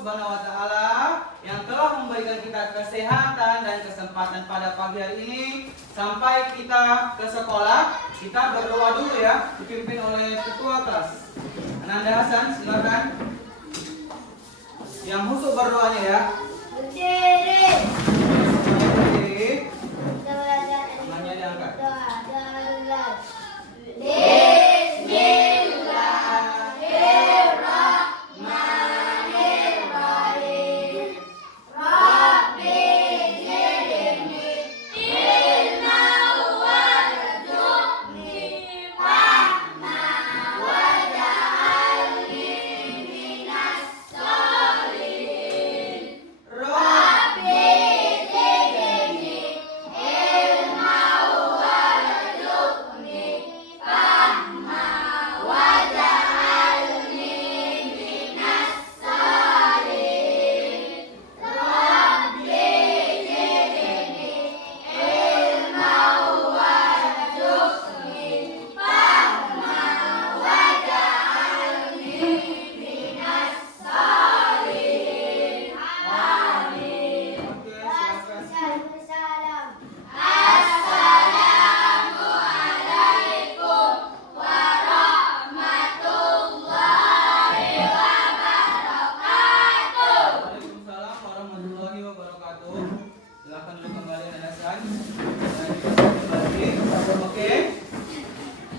Subhanahu wa Ta'ala yang telah memberikan kita kesehatan dan kesempatan pada pagi hari ini. Sampai kita ke sekolah, kita berdoa dulu ya, dipimpin oleh ketua kelas. Ananda Hasan, silakan. Yang khusus berdoanya ya. Berdiri. Tangannya diangkat.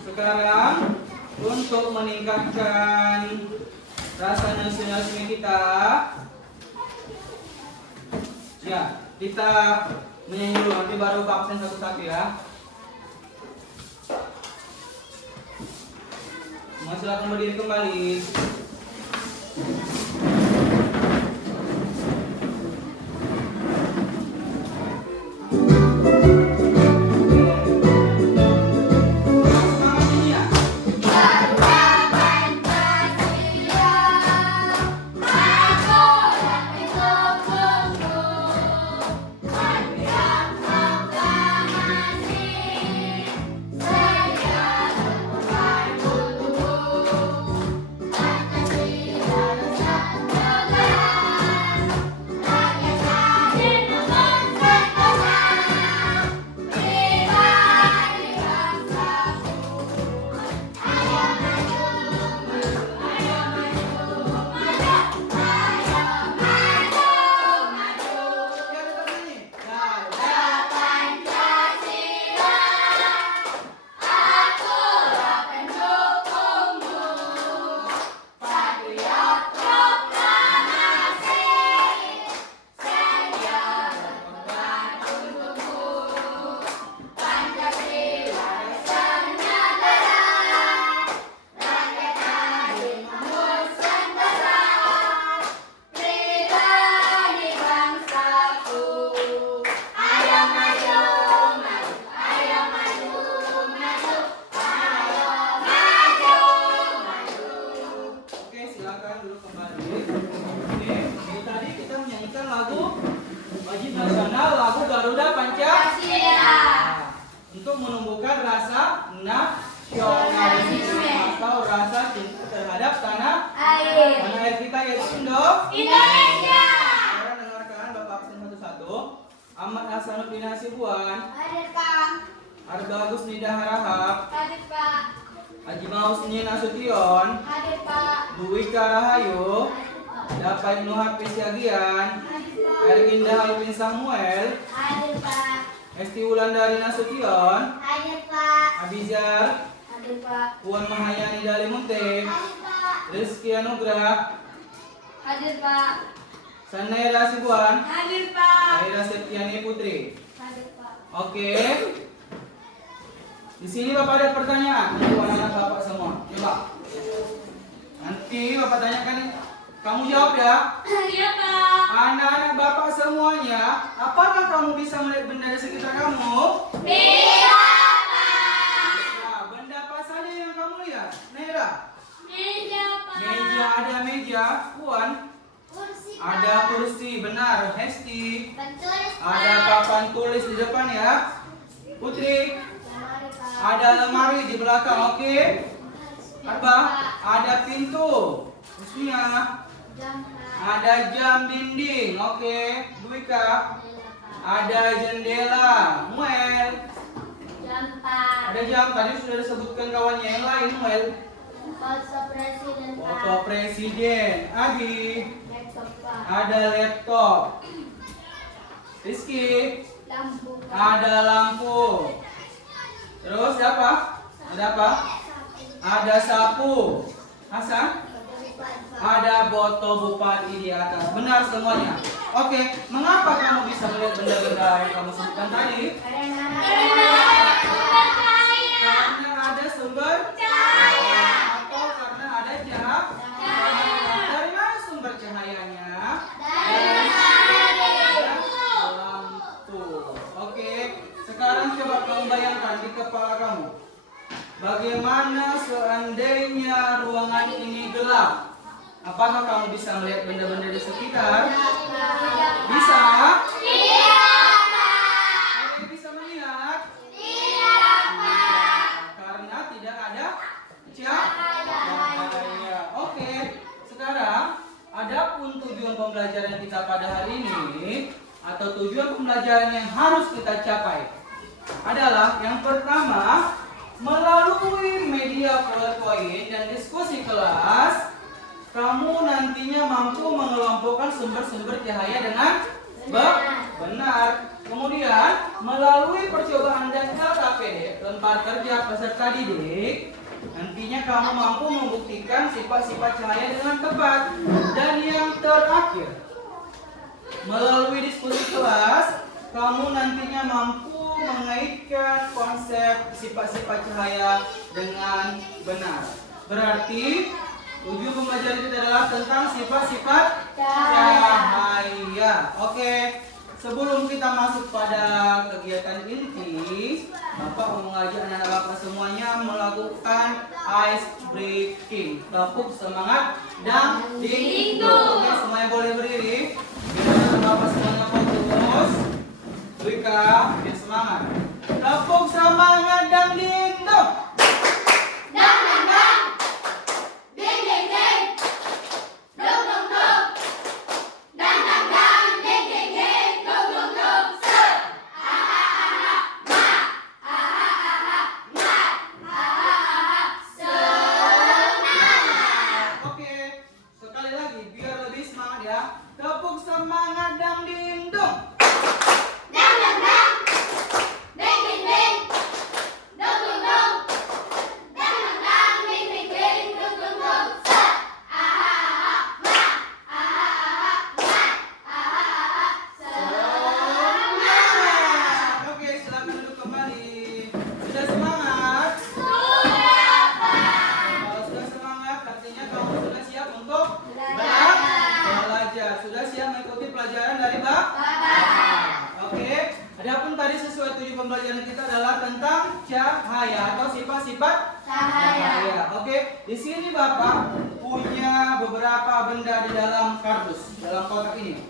Sekarang untuk meningkatkan rasa nasionalisme kita, ya kita menyanyi dulu, nanti baru absen satu-satu ya. Semua silakan berdiri kembali. Lagu Garuda Pancasila untuk menumbuhkan rasa nasionalisme atau rasa cinta terhadap tanah air kita, yaitu Indonesia. Sekarang dengarkan Bapak absen satu-satu. Ahmad Hasanuddin Hasibuan. Hadir Pak. Arga Agus Nida Harahap. Hadir Pak. Haji Mausni Nasution. Hadir Pak. Duwika Rahayu. Dapai Nuhat Pisyagian. Erginda Alvin Samuel. Hadir Pak. Esti Wulandari Nasution. Hadir Pak. Abizar. Hadir Pak. Puan Mahayani Dalimunte. Hadir Pak. Rizky Anugrah. Hadir Pak. Sanaira Sibuan. Hadir Pak. Aira Septiani Putri. Hadir Pak. Oke. Di sini Bapak ada pertanyaan untuk anak-anak Bapak semua. Coba. Nanti Bapak tanyakan, kamu jawab ya. Iya Pak. Anak-anak Bapak semuanya, apakah kamu bisa melihat benda di sekitar kamu? Bisa Pak. Nah, benda apa saja yang kamu lihat? Naira. Meja Pak. Meja, ada meja. Puan. Kursi Pak. Ada kursi, benar. Hesti. Pentulis Pak. Ada papan tulis di depan ya. Putri. Lemari Pak. Ada lemari di belakang, oke? Arba, ada pintu. Husnia. Jam, Pak. Ada jam dinding. Oke. Dwika. Jendela, Pak. Ada jendela. Muel. Jam, Pak. Ada jam. Tadi sudah disebutkan kawannya yang lain. Muel. Foto presiden, Pak. Foto presiden. Agi. Laptop, Pak. Ada laptop. Rizky. Lampu, Pak. Ada lampu. Terus apa? Ada apa? Ada sapu. Hasan? Foto bupati, Pak. Ada botol bupati di atas. Benar semuanya. Oke, mengapa kamu bisa melihat benda-benda yang kamu sebutkan tadi? Karena Karena ada sumber cahaya. Atau karena ada cahaya. Dari mana sumber cahayanya? Dari lampu. Oke, sekarang coba kamu bayangkan di kepala kamu. Bagaimana seandainya ruangan ini gelap? Apakah kamu bisa melihat benda-benda di sekitar? Bisa? Ada yang bisa melihat? Karena tidak ada cahaya. Oke, sekarang adapun tujuan pembelajaran kita pada hari ini atau tujuan pembelajaran yang harus kita capai adalah yang pertama, melalui media PowerPoint dan diskusi kelas, kamu nantinya mampu mengelompokkan sumber-sumber cahaya dengan benar. Kemudian, melalui percobaan dan LKPD, lempar kerja peserta didik, nantinya kamu mampu membuktikan sifat-sifat cahaya dengan tepat. Dan yang terakhir, melalui diskusi kelas, kamu nantinya mampu mengaitkan konsep sifat-sifat cahaya dengan benar. Berarti tujuan pembelajaran kita adalah tentang sifat-sifat cahaya. Oke, sebelum kita masuk pada kegiatan inti, Bapak mau mengajak anak-anak Bapak semuanya melakukan ice breaking. Tepuk semangat dan dingdong. Oke, semuanya boleh berdiri. Biar anak-anak Bapak semuanya fokus. Wika, biar semangat. Tepuk semangat dan dingdong. Oke, sekali lagi biar lebih semangat ya. Tepuk semangat dan dingdong. Oke, silakan duduk kembali. Sudah semangat? Kalau sudah semangat, artinya kamu sudah siap untuk belajar. Sudah siap mengikuti pelajaran dari Bapak. Oke. Adapun tadi sesuai tujuan pembelajaran kita adalah tentang cahaya atau sifat-sifat cahaya. Oke. Di sini Bapak punya beberapa benda di dalam kardus, dalam kotak ini.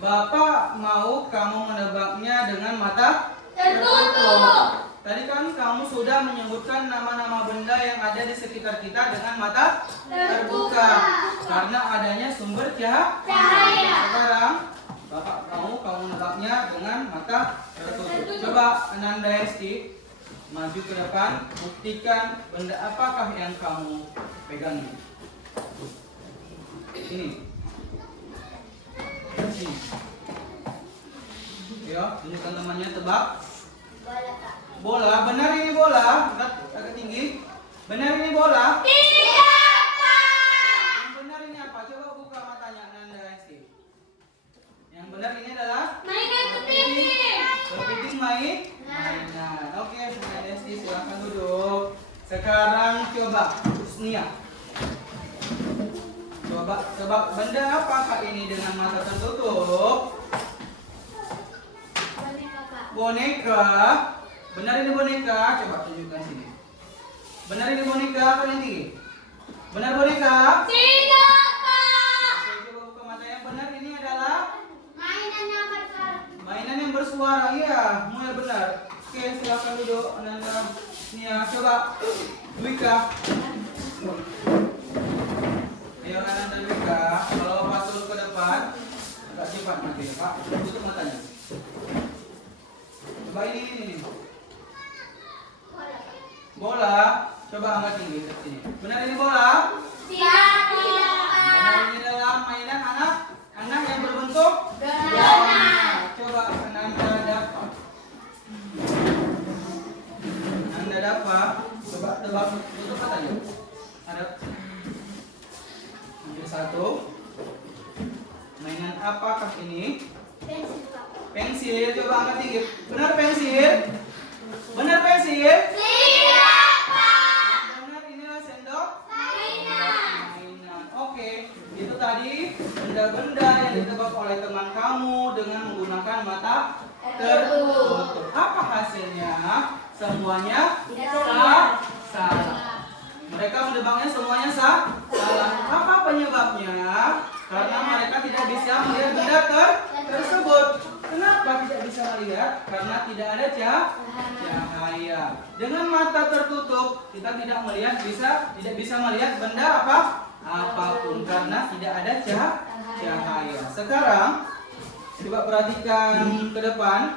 Bapak mau kamu menebaknya dengan mata tertutup. Tadi kan kamu sudah menyebutkan nama-nama benda yang ada di sekitar kita dengan mata terbuka karena adanya sumber cahaya. Sekarang Bapak mau kamu menebaknya dengan mata tertutup. Coba Ananda Hesti maju ke depan, buktikan benda apakah yang kamu pegang ini. Ini. Sini. Ayo, tunjukkan temannya, tebak. Bola, Pak. Bola, benar ini bola. Agak tinggi. Benar ini bola. Tidak, Pak. Yang benar ini apa? Coba buka matanya Ananda Hesti. Yang benar ini adalah Mainan kepiting. kepiting mainan. Oke, Ananda Hesti silakan duduk. Sekarang coba Husnia. Coba benda apakah ini dengan mata tertutup? Boneka, Pak. Boneka. Benar ini boneka? Coba tunjukkan sini. Benar ini boneka apa yang tinggi? Benar boneka? Tidak, Pak. Oke, coba buka mata yang benar. Ini adalah Mainan yang besar. mainan yang bersuara. Iya, mulai benar. Oke, silakan duduk. Ananda, Nia, coba Wika. Ayo Ananda, Wika. satu. Mainan apakah ini? Pensil, Pak. Pensil. Coba angkat tinggi. Benar pensil? Benar pensil? Tidak, Pak. Benar, inilah sendok. Mainan. Mainan. Oke, itu tadi benda-benda yang ditebak oleh teman kamu dengan menggunakan mata tertutup. Apa hasilnya? Semuanya salah. Mereka menebaknya semuanya salah. Apa penyebabnya? Karena mereka tidak bisa melihat benda tersebut. Kenapa tidak bisa melihat? Karena tidak ada cahaya. Dengan mata tertutup, kita tidak bisa melihat benda apapun karena tidak ada cahaya. Sekarang coba perhatikan ke depan.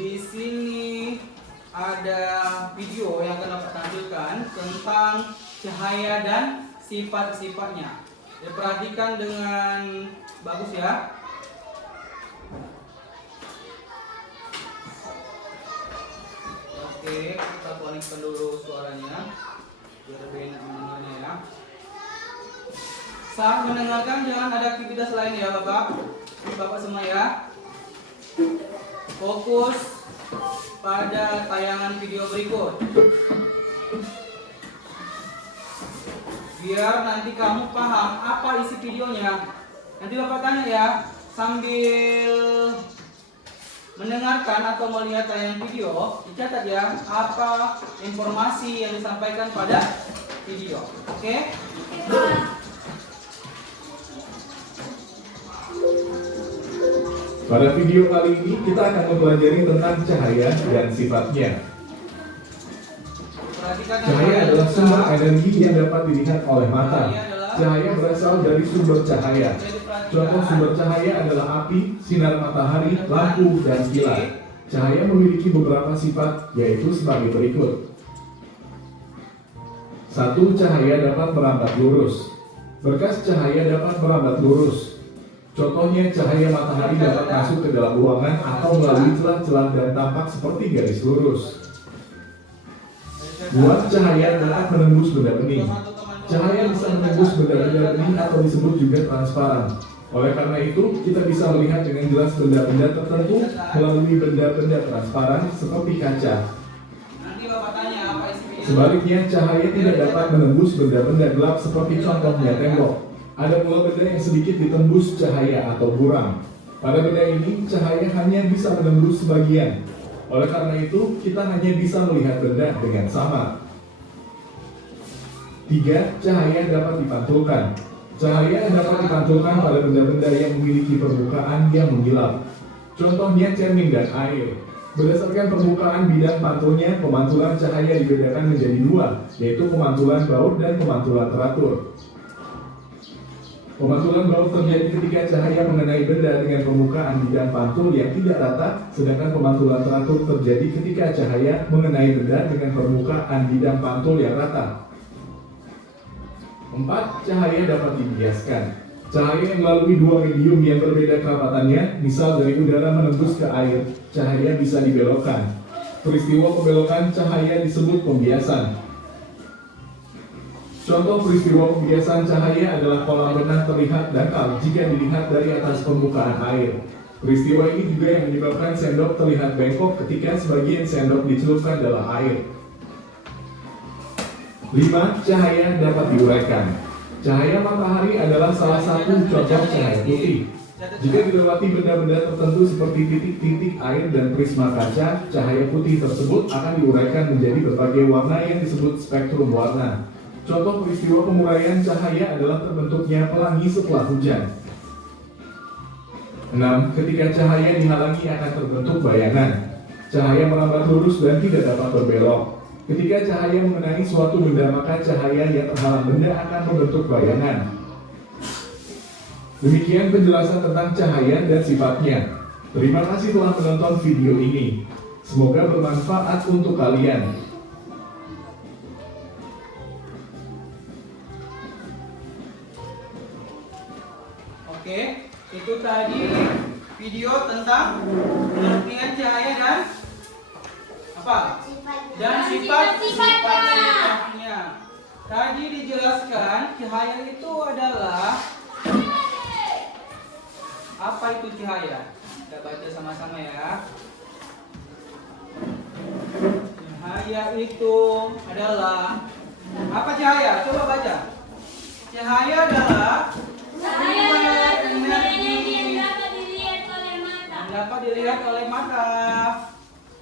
Di sini ada video yang akan dapat tampilkan tentang cahaya dan sifat-sifatnya. Diperhatikan dengan bagus ya. Oke, kita connectkan dulu suaranya biar lebih enak mendengarnya ya. Saat mendengarkan jangan ada aktivitas lain ya Bapak semua ya. Fokus pada tayangan video berikut. Biar nanti kamu paham apa isi videonya. Nanti Bapak tanya ya, sambil mendengarkan atau melihat tayangan video, dicatat ya apa informasi yang disampaikan pada video. Oke? Pada video kali ini kita akan mempelajari tentang cahaya dan sifatnya. Cahaya adalah sumber energi yang dapat dilihat oleh mata. Cahaya berasal dari sumber cahaya. Contoh sumber cahaya adalah api, sinar matahari, lampu, dan kilat. Cahaya memiliki beberapa sifat, yaitu sebagai berikut. 1. Cahaya dapat merambat lurus. Berkas cahaya dapat merambat lurus. Contohnya cahaya matahari dapat masuk ke dalam ruangan atau melalui celah-celah dan tampak seperti garis lurus. 2. Cahaya dapat menembus benda bening. Cahaya bisa menembus benda-benda bening atau disebut juga transparan. Oleh karena itu, kita bisa melihat dengan jelas benda-benda tertentu melalui benda-benda transparan seperti kaca. Sebaliknya, cahaya tidak dapat menembus benda-benda gelap seperti contohnya tembok. Ada pula benda yang sedikit ditembus cahaya atau buram. Pada benda ini, cahaya hanya bisa menembus sebagian. Oleh karena itu, kita hanya bisa melihat benda dengan sama. 3. Cahaya dapat dipantulkan. Cahaya dapat dipantulkan pada benda-benda yang memiliki permukaan yang mengkilap. Contohnya cermin dan air. Berdasarkan permukaan bidang pantulnya, pemantulan cahaya dibedakan menjadi dua, yaitu pemantulan baut dan pemantulan teratur. Pemantulan baut terjadi ketika cahaya mengenai benda dengan permukaan bidang pantul yang tidak rata, sedangkan pemantulan teratur terjadi ketika cahaya mengenai benda dengan permukaan bidang pantul yang rata. 4. Cahaya dapat dibiaskan. Cahaya yang melalui dua medium yang berbeda kerapatannya, misal dari udara menembus ke air, cahaya bisa dibelokkan. Peristiwa pembelokan cahaya disebut pembiasan. Contoh peristiwa pembiasan cahaya adalah kolam renang terlihat dangkal jika dilihat dari atas permukaan air. Peristiwa ini juga yang menyebabkan sendok terlihat bengkok ketika sebagian sendok dicelupkan dalam air. 5. Cahaya dapat diuraikan. Cahaya matahari adalah salah satu contoh cahaya putih. Jika dilewati benda-benda tertentu seperti titik-titik air dan prisma kaca, cahaya putih tersebut akan diuraikan menjadi berbagai warna yang disebut spektrum warna. Contoh peristiwa penguraian cahaya adalah terbentuknya pelangi setelah hujan. 6. Ketika cahaya dihalangi akan terbentuk bayangan. Cahaya merambat lurus dan tidak dapat berbelok. Ketika cahaya mengenai suatu benda, maka cahaya yang terhalang benda akan membentuk bayangan. Demikian penjelasan tentang cahaya dan sifatnya. Terima kasih telah menonton video ini. Semoga bermanfaat untuk kalian. Oke, itu tadi video tentang pengertian cahaya dan apa? Dan sifat-sifatnya. Tadi dijelaskan cahaya itu adalah apa itu cahaya? Kita baca sama-sama ya. Cahaya itu adalah apa cahaya? Coba baca. Cahaya adalah sumber energi yang dapat dilihat oleh mata. yang dapat dilihat oleh mata.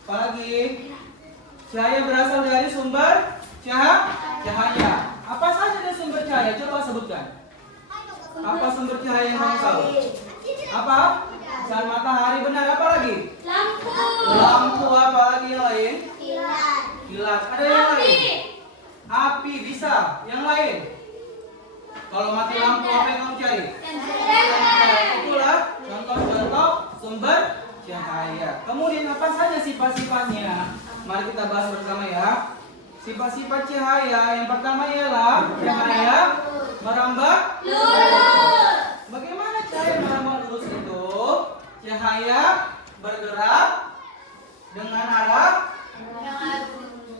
Apalagi cahaya berasal dari sumber cahaya. Apa saja dari sumber cahaya? Coba sebutkan. Apa sumber cahaya yang kamu tahu? Apa? Sinar matahari, benar. Apa lagi? Lampu. Lampu, apa lagi yang lain? Kilat. Kilat. Ada yang lain? Api. Api bisa. Yang lain? Kalau mati lampu apa yang kamu cari? Itulah contoh-contoh sumber cahaya. Kemudian apa saja sifat-sifatnya? Mari kita bahas bersama ya. Sifat-sifat cahaya yang pertama ialah cahaya merambat Lurus. Bagaimana cahaya merambat lurus itu? Cahaya bergerak dengan arah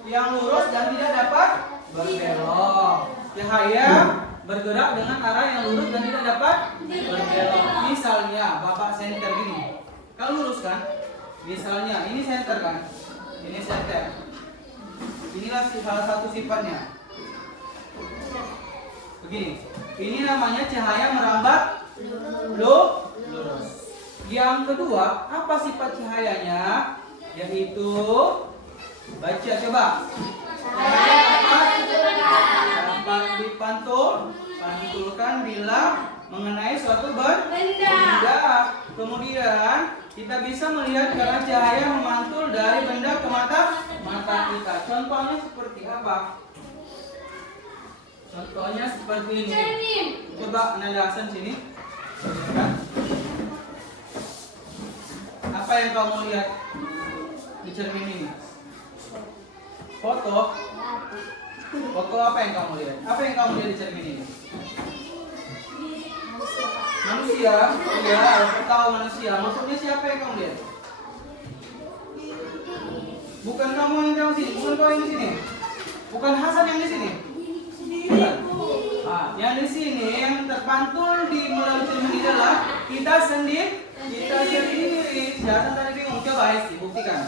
yang lurus dan tidak dapat berbelok. Cahaya bergerak dengan arah yang lurus dan tidak dapat berbelok. Misalnya, Bapak senter gini. Kan lurus kan? Misalnya, ini senter kan? Ini senter. Inilah salah satu sifatnya. Begini. Ini namanya cahaya merambat lurus. Yang kedua, apa sifat cahayanya? Yaitu baca coba. Dapat dipantulkan bila mengenai suatu benda. Kemudian kita bisa melihat karena cahaya memantul dari benda ke mata kita. Contohnya seperti apa? Contohnya seperti ini. Coba Nanda Hasan sini. Apa yang kamu lihat di cermin ini? Foto. Foto apa yang kamu lihat? Apa yang kamu lihat di cermin ini? Manusia. Iya, aku tahu manusia. Maksudnya siapa yang kamu lihat? Bukan kamu yang tahu sini, bukan kau yang di sini. Bukan Hasan yang di sini. Bukan. Yang di sini yang terpantul di melalui cermin ini adalah kita sendiri. Hasan tadi bingung, coba Esti buktikan.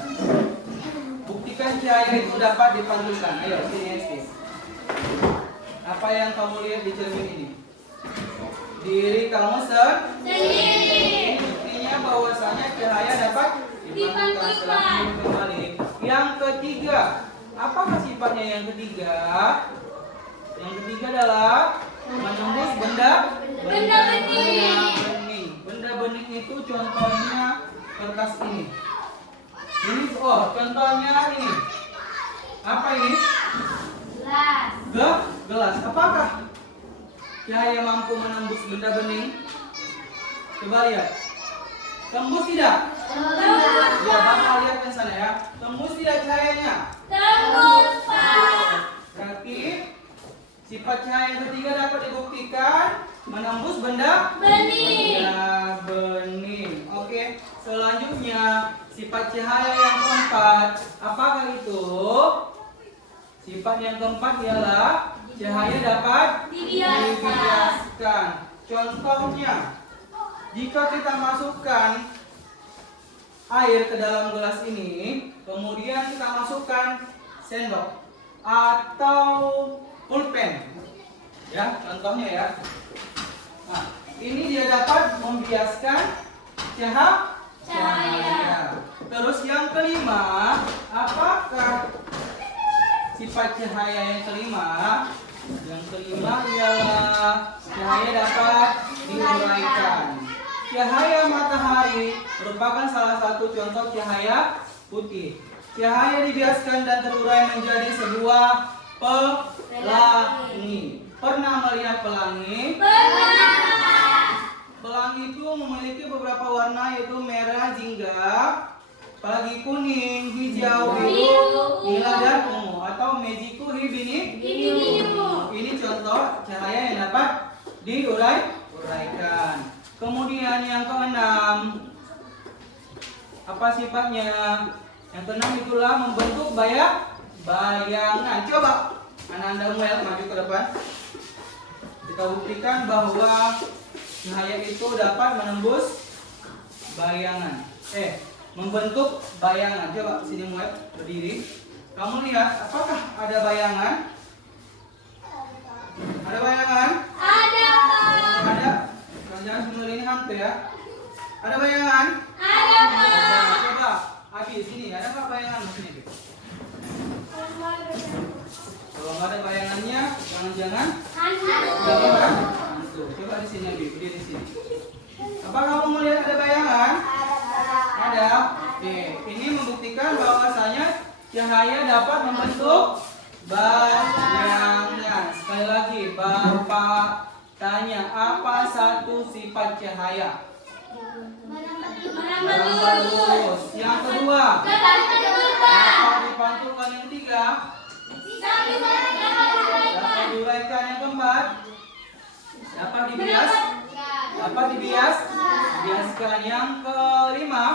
Buktikan cahaya itu dapat dipantulkan. Ayo sini Esti. Apa yang kamu lihat di cermin ini? Diri kamu sendiri. Buktinya bahwasanya cahaya dapat dipantulkan. Setelah kembali. Yang ketiga, apakah sifatnya yang ketiga? Yang ketiga adalah menembus benda bening. Benda bening itu contohnya kertas ini. Ini contohnya ini. Apa ini? Gelas. Apakah cahaya mampu menembus benda bening? Coba lihat. Tembus tidak? Ya, Bapak lihat ke sana ya. Tembus tidak cahayanya? Tembus, Pak. Berarti sifat cahaya yang ketiga dapat dibuktikan menembus benda bening. Oke, selanjutnya sifat cahaya yang keempat. Apakah itu? Sifat yang keempat ialah cahaya dapat dibiaskan. Contohnya, jika kita masukkan air ke dalam gelas ini, kemudian kita masukkan sendok atau pulpen, ya, contohnya ya. Nah, ini dia dapat membiaskan cahaya. Terus yang kelima, apakah sifat cahaya yang kelima? Yang kelima ialah cahaya dapat diuraikan. Cahaya matahari merupakan salah satu contoh cahaya putih. Cahaya dibiaskan dan terurai menjadi sebuah pelangi. Pernah melihat pelangi? Pelangi itu memiliki beberapa warna, yaitu merah, jingga, apalagi kuning, hijau, biru, nila, dan ungu, atau mejiku, hibini. Ini contoh cahaya yang dapat diuraikan. Kemudian yang keenam, apa sifatnya? Yang keenam itulah membentuk bayangan. Coba Ananda Muel maju ke depan. Kita buktikan bahwa cahaya itu dapat menembus bayangan. Membentuk bayangan. Coba sini Muel berdiri. Kamu lihat, apakah ada bayangan? Ada bayangan? Ada, Pak. Ada. Jangan semua ini hantu ya. Ada bayangan? Ada, Pak. Coba, Abi sini. Ada nggak bayangan di sini? Kalau nggak ada bayangannya, jangan-jangan hantu. Coba di sini Abi, berdiri di sini. Apa kamu melihat ada bayangan? Ada. Ini membuktikan bahwasanya cahaya dapat membentuk bayangan. Sekali lagi, Bapak tanya, apa satu sifat cahaya? Merambat lurus. Yang kedua, dapat dipantulkan. Yang ketiga, dapat diuraikan. Yang keempat, dapat biaskan. Yang kelima,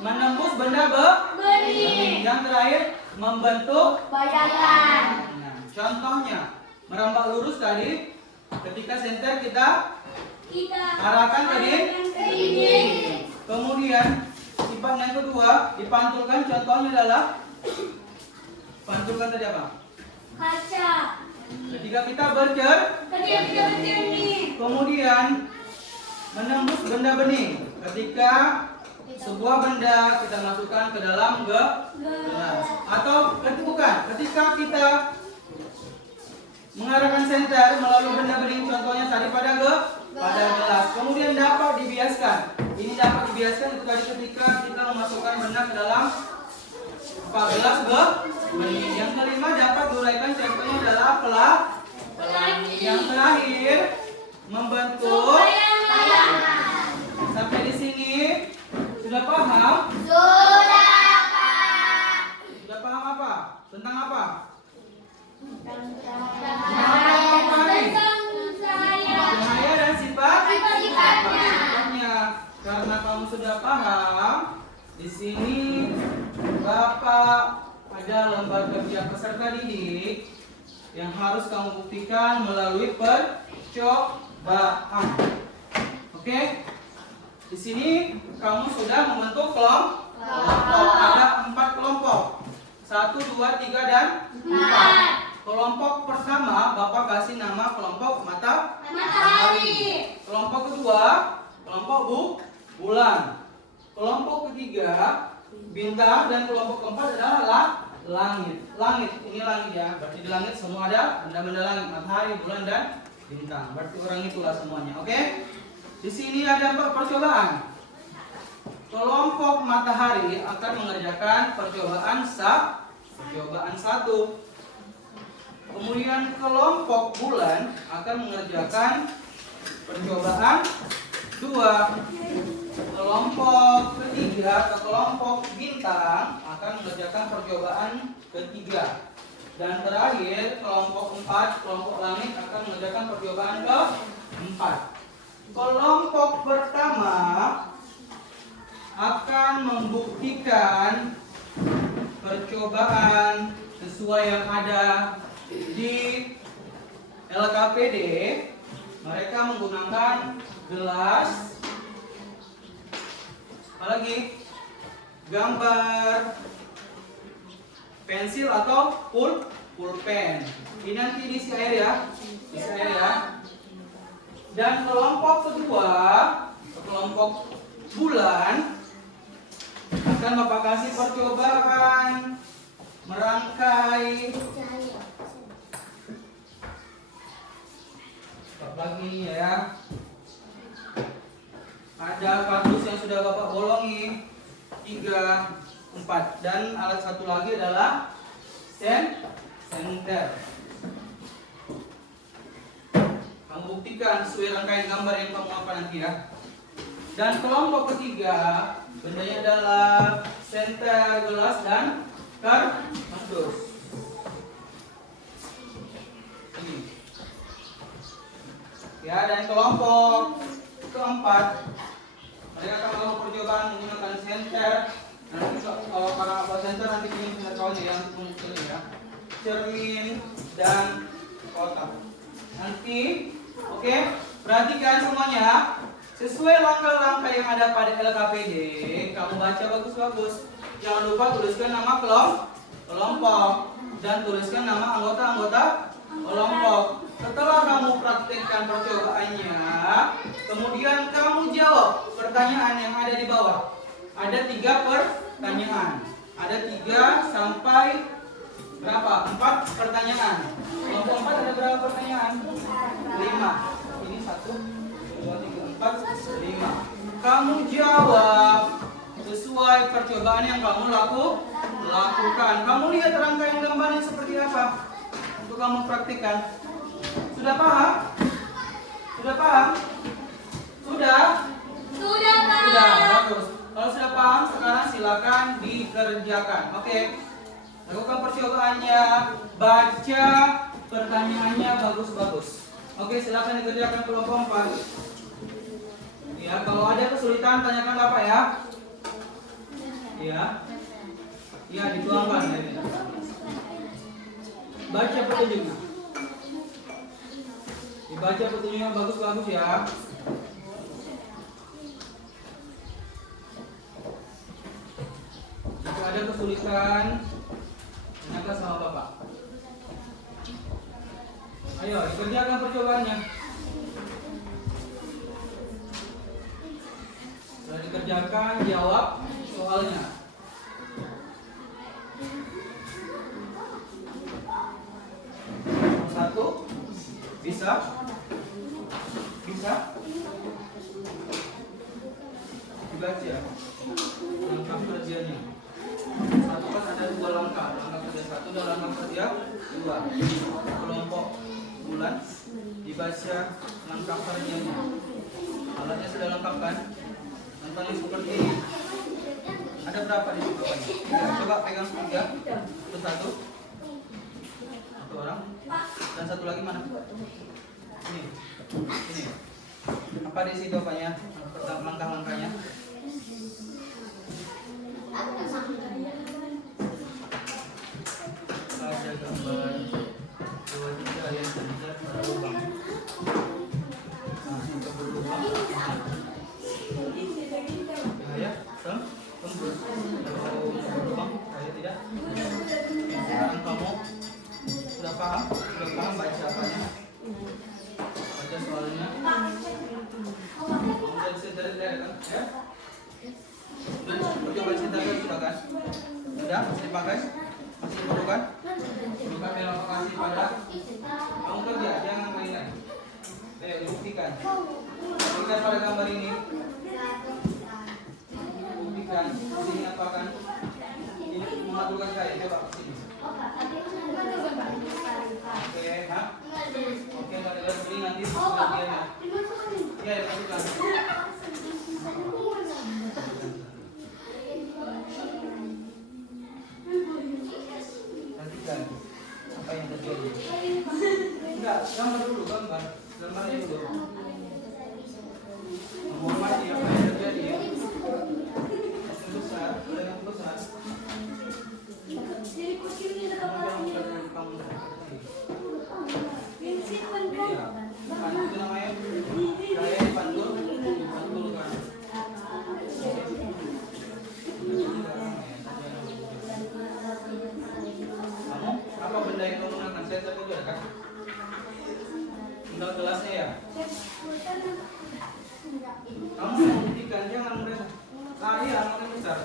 menembus benda bening. Yang terakhir, membentuk bayangan. Nah, contohnya merambat lurus tadi, ketika senter kita arahkan ke dinding. Kemudian sifat yang kedua dipantulkan. Contohnya adalah pantulkan tadi apa? Kaca. Ketika kita bercermin. Kemudian menembus benda bening. Ketika sebuah benda kita masukkan ke dalam gelas. Atau ketika kita mengarahkan senter melalui benda bening, contohnya tadi pada gelas. Kemudian dapat dibiaskan. Ini dapat dibiaskan itu tadi ketika kita memasukkan benda ke dalam gelas bening. Yang kelima dapat diuraikan, contohnya adalah pelangi. Yang terakhir membentuk. Sampai di sini sudah paham? Sudah, Pak. Sudah paham apa? Tentang apa? Cahaya dan sifatnya. Karena kamu sudah paham, di sini Bapak ada lembar kerja peserta didik yang harus kamu buktikan melalui percobaan. Oke? Di sini kamu sudah membentuk kelompok. Ada 4 kelompok. 1, 2, 3, dan 4. Kelompok pertama Bapak kasih nama kelompok matahari. Kelompok kedua kelompok bulan. Kelompok ketiga bintang, dan kelompok keempat adalah langit. Ini langit ya. Berarti di langit semua ada benda-benda langit, matahari, bulan, dan bintang. Berarti orang itulah semuanya. Oke? Di sini ada 4 percobaan. Kelompok matahari akan mengerjakan percobaan 1. Kemudian kelompok bulan akan mengerjakan percobaan 2. Kelompok ketiga atau kelompok bintang akan mengerjakan percobaan 3. Dan terakhir kelompok 4, kelompok langit akan mengerjakan percobaan 4. Kelompok pertama akan membuktikan percobaan sesuai yang ada di LKPD. Mereka menggunakan gelas, apalagi gambar, pensil atau pulpen. Ini nanti diisi air ya, Dan kelompok kedua, kelompok bulan, akan Bapak kasih percobaan merangkai. Bagi ya. Ada kardus yang sudah Bapak bolongi 3, 4, dan alat satu lagi adalah senter. Kamu buktikan sesuai rangkaian gambar yang kamu apa nanti ya. Dan kelompok ketiga, bendanya adalah senter, gelas, dan kardus. Ini. Ya, dan kelompok keempat, mereka akan melakukan percobaan menggunakan senter. Nanti kalau para senter nanti punya kawan ya untuk mengukur ya. cermin, dan kotak. Nanti, oke, perhatikan semuanya. Sesuai langkah-langkah yang ada pada LKPD, kamu baca bagus-bagus. Jangan lupa tuliskan nama kelompok dan tuliskan nama anggota-anggota kelompok. Setelah kamu praktekkan percobaannya, kemudian kamu jawab pertanyaan yang ada di bawah. Ada 3 pertanyaan. Ada 3 sampai berapa? 4 pertanyaan. Kelompok 4 ada berapa pertanyaan? 5. Ini 1, 2, 3, 4, 5. Kamu jawab sesuai percobaan yang kamu lakukan. Kamu lihat rangkaian gambarnya seperti apa untuk kamu praktikkan. Sudah paham? Sudah paham? Sudah? Sudah, Pak. Sudah, bagus. Kalau sudah paham, sekarang silakan dikerjakan. Oke. Lakukan percobaannya, baca pertanyaannya bagus-bagus. Oke, silakan dikerjakan kelompok 4. Ya, kalau ada kesulitan tanyakan Bapak ya. Ya. Ya, dituangkan ini. Baca petunjuknya. Dibaca petunjuknya bagus-bagus ya. Jika ada kesulitan, tanyakan sama Bapak. Ayo, dikerjakan percobaannya. Setelah dikerjakan, jawab soalnya. Nomor 1, bisa? Bisa? Dibaca langkah kerjanya. Satu kan ada 2 langkah. Langkah kerja 1 dan langkah kerja 2. Kelompok bulan dibaca langkah kerjanya. Alatnya sudah lengkap kan? Tentangnya seperti ini. Ada berapa di situ? Coba pegang 3. Itu 1. 1 orang. Dan 1 lagi mana? Ini. Ini. Apa di situ apanya? Langkah-langkahnya? Ada gambar 2, 3 yang terlihat pada lubang. Nah, yang kedua ya, tembus lubang, saya tidak. Sekarang kamu sudah paham baca apanya? Baca soalnya. Kemudian sederhana kan? Ya. Coba sederhana sudah kan? Sudah, masih dipakai? Masih diperlukan? Bukan relokasi pada kamu kerja, jangan mainan. Buktikan. Buktikan pada gambar ini. Buktikan. Sini apa kan? Ini memadulkan saya. Coba sini. Oke, ha? Oke, pada gambar ini nanti bagiannya. Ya, masukkan. Perhatikan apa yang terjadi. Enggak, gambar dulu, gambarnya dulu. Menghormati apa yang terjadi ya. Yang besar, ada yang besar. Iya, itu namanya saya dipantul kan. Kamu apa benda yang kamu gunakan? Saya terkejut kan? Tinggal gelasnya ya. Kamu buktikan, jangan mereka. Iya, makin besar.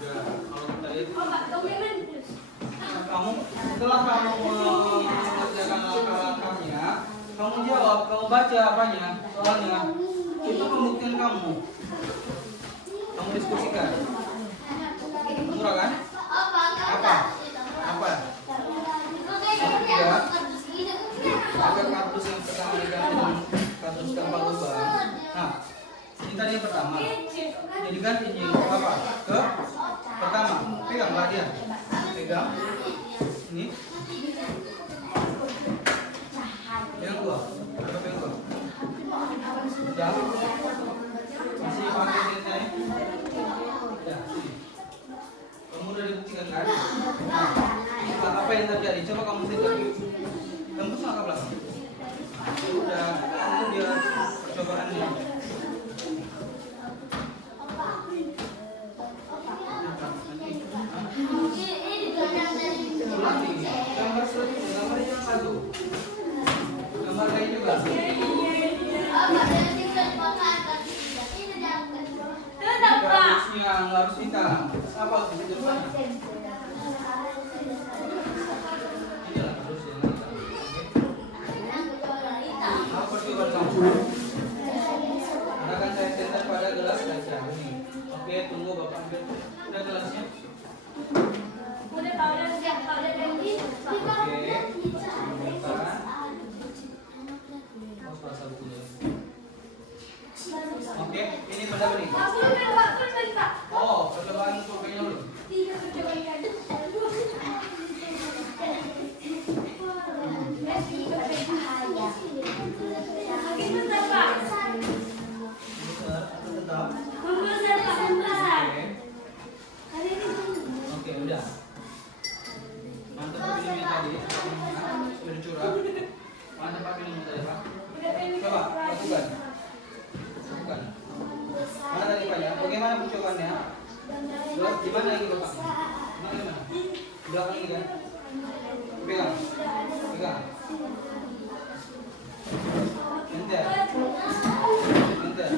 Ya, kalau kita lihat. Kamu setelah kamu mengerjakan langkah-langkahnya, kamu jawab, kamu baca apanya, soalnya. Itu pembuktian kamu. Kamu diskusikan. Murah kan? Apa? Tiga. Ada kardus yang pertama diganti kardus tanpa lubang. Nah, ini tadi yang pertama. Jadi ganti apa? Ke pertama. Peganglah dia. Pegang. Ini. Yang kedua. Apa yang kedua? Sudah. Masih pakai dia ini. Ya, sini. Kamu udah dibuktikan kan? Nah, apa yang terjadi? Coba kamu tinggal tembus nggak ke belakang? Udah, itu dia percobaannya. Ulangi, gambar selanjutnya, gambar yang satu. Gambar lain juga. Harusnya nggak harus hitam. Apa itu depannya? Inilah harus yang hitam. Apa percobaan kamu? Akan saya center pada gelas kaca ini. Oke, tunggu bapak ambil. Udah gelasnya? Udah powder siap powder ready. Oke. Bukan. Oh, rasa bukunya. Oke, ini pada ini. Oh, percobaan pulpennya dulu. Tetap. Oke, udah. Mantap minumnya tadi. Sudah curah. Mantap minumnya tadi, Pak. Coba, lakukan. Lakukan. Mana tadi Pak ya? Bagaimana percobaannya? Gimana lagi Bapak? Gimana? Belakang ini kan? Pegang. Pegang. Enter. Enter.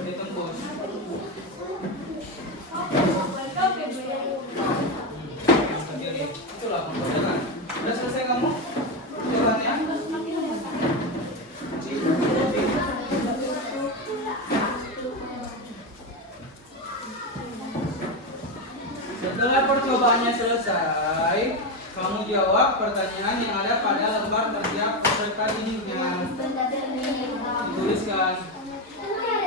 Ditembus. Itulah pembayaran. Sudah selesai kamu? Percobaannya? Setelah percobaannya selesai, kamu jawab pertanyaan yang ada pada lembar kerja peserta didiknya. Dituliskan.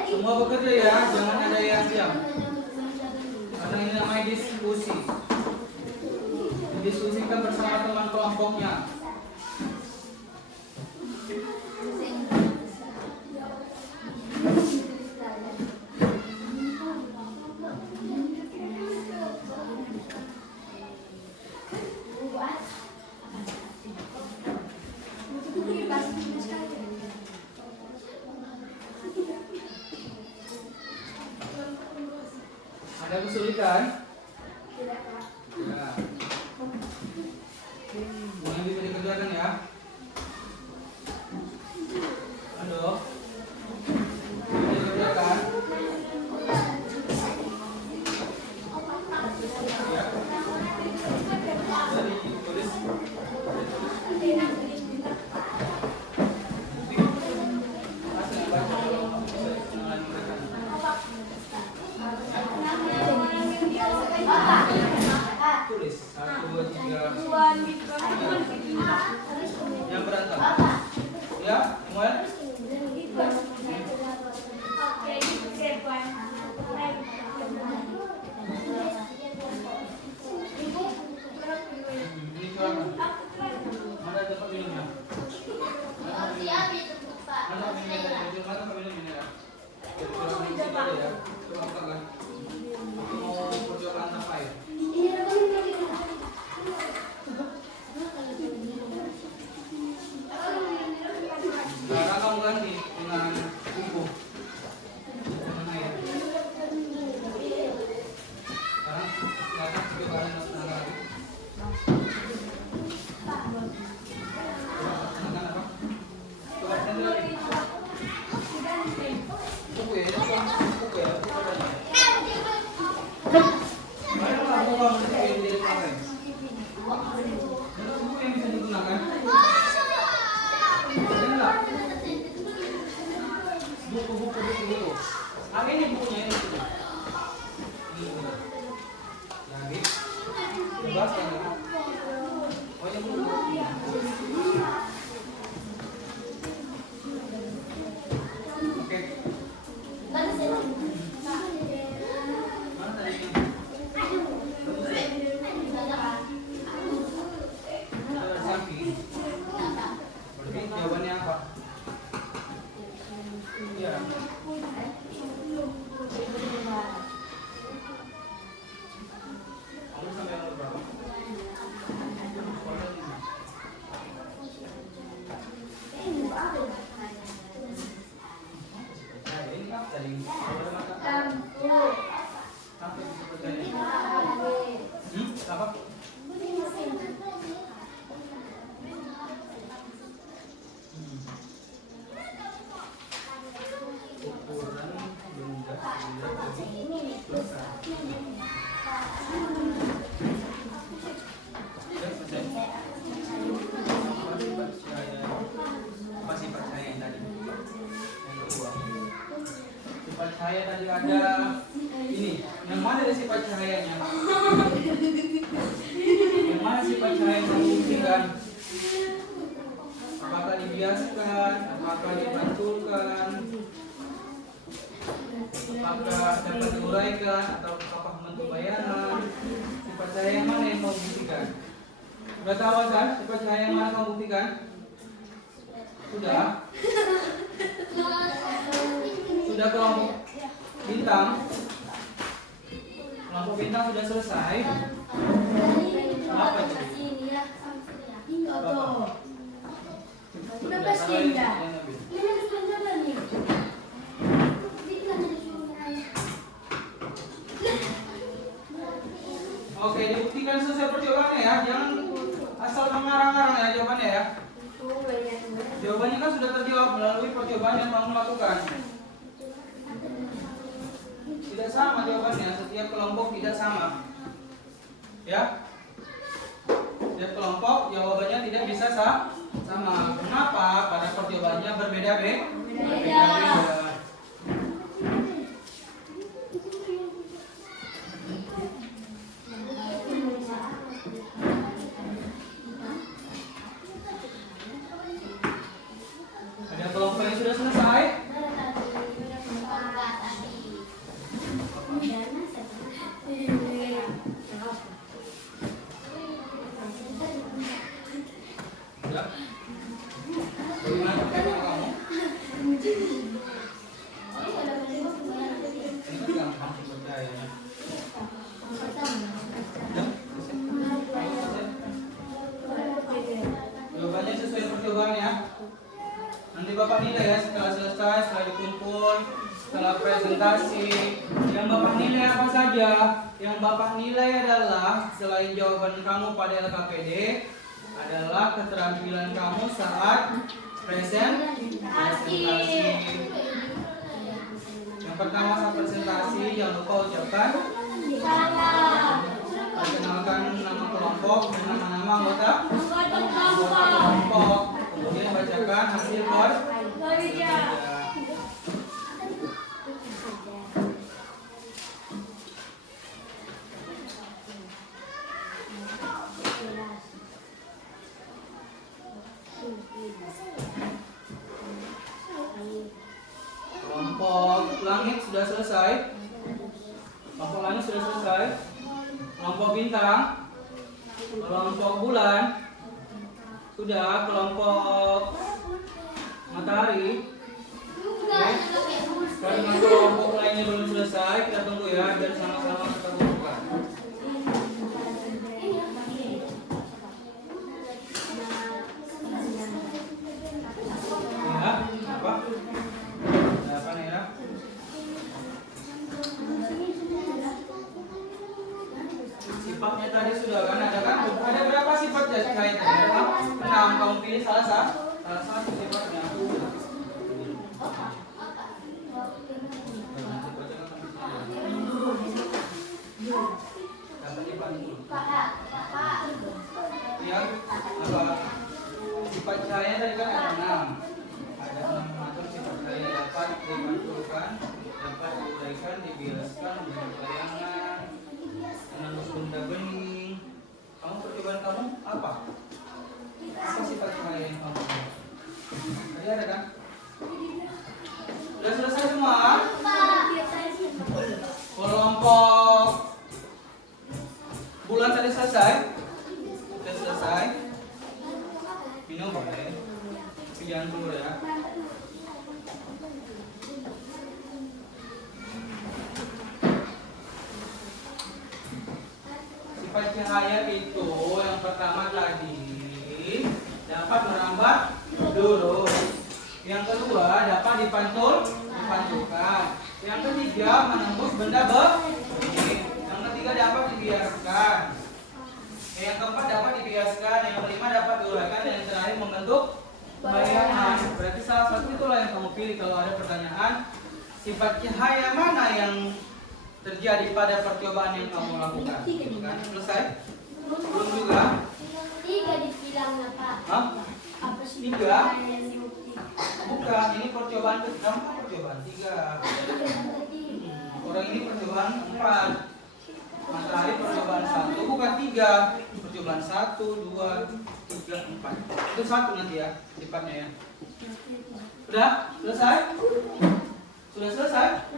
Semua bekerja ya, jangan ada yang diam. Karena ini namanya diskusi. Diskusikan bersama teman kelompoknya. Ada kesulitan? Ya. Mulai bisa dikerjakan ya. Aduh. Bisa dikerjakan. Ya. Jadi tulis. Asal baca dulu. Bisa kenalan mereka. Tulis 1, 2, 3. Yang berantem. Ya, Samuel. Ini curang. Mana dapat minumnya? Mana minumnya? Mana minumnya? Curang di sini ada ya. Coba buka kan. Aku mau percobaan apa ya? Sekarang kamu ganti dengan buku dengan air. Sekarang silakan percobaan yang senang lagi. Senang apa? Coba ganti lagi. Buku ya, buku ya. Mana buku kamu yang jadi pakai? Buku yang bisa digunakan. Enggak. Buku. Ah, ini bukunya ini. Lagi. Bebas kan? Oh, ini buku. Oke. Mana tadi? Sapi. Berarti jawabannya apa? Iya. Kamu sampai Apa? Ukuran benda tidak besar. Apa sifat cahaya yang tadi? Yang kedua. Sifat cahaya tadi ada ini. Yang mana dari sifat cahayanya? Yang mana sifat cahaya yang membuktikan? Apakah dibiaskan? Apakah dipantulkan? Apakah dapat diuraikan? Atau apakah bentuk bayangan? Sifat cahaya yang mana yang membuktikan? Sudah tahu kan? Sifat cahaya yang mana membuktikan? Sudah? Sudah kelompok bintang? Kelompok bintang sudah selesai? Apa itu? Udah pasti enggak. Oke, dibuktikan sesuai percobaannya ya. Jangan asal mengarang-arang ya jawabannya ya. Jawabannya kan sudah terjawab melalui percobaan yang kamu lakukan. Tidak sama jawabannya, setiap kelompok tidak sama. Ya. Setiap kelompok jawabannya tidak bisa sama. Kenapa? Pada percobaannya berbeda-beda. Ada kelompok yang sudah selesai? Sudah? Bagaimana percobaan kamu? Ini kan gampang sih percayanya. Jawabannya sesuai percobaan ya. Nanti Bapak nilai ya setelah selesai, setelah dikumpul, setelah presentasi. Yang Bapak nilai apa saja? Yang Bapak nilai adalah selain jawaban kamu pada LKPD adalah keterampilan kamu saat presentasi. Yang pertama saat presentasi jangan lupa ucapkan perkenalkan nama kelompok dan nama-nama anggota kelompok. Kemudian bacakan hasil kerja. Kelompok langit sudah selesai. Kelompok langit sudah selesai. Kelompok bintang, kelompok bulan, sudah. Kelompok matahari. Oke. Karena kelompok lainnya belum selesai, kita tunggu ya dan sama-sama kita buka. Ya, apa? Ada apa nih ya? Sifatnya tadi sudah kan ada kan? Ada berapa sifat cahaya tadi? Ada 6. Kamu pilih salah satu sifatnya. Yang apa? Sifat cahaya tadi kan ada 6. Ada 6 macam sifat cahaya dapat dimantulkan, dapat diuraikan, dibilaskan, menjadi bayangan, menembus benda bening. Kamu percobaan kamu apa? Apa sifat cahaya yang kamu punya? Tadi ada kan? Sudah selesai semua? Kelompok bulan tadi selesai? Sudah selesai? Minum boleh, tapi jangan dulu ya. Sifat cahaya itu yang pertama tadi dapat merambat lurus. Yang kedua dapat dipantulkan. Yang ketiga menembus benda bening. Yang ketiga dapat dibiarkan. Yang keempat dapat dibiaskan, yang kelima dapat diuraikan, dan yang terakhir membentuk bayangan. Berarti salah satu itulah yang kamu pilih kalau ada pertanyaan. Sifat cahaya mana yang terjadi pada percobaan yang kamu lakukan? Kan? Selesai? Belum juga? 3 dibilang apa? Hah? Apa sih? 3? Bukan, ini percobaan ke-6, percobaan 3. Orang ini percobaan 4. Matahari percobaan 1, bukan 3. Percobaan 1, 2, 3, 4. Itu 1 nanti ya, sifatnya ya. Sudah? Selesai? Sudah selesai?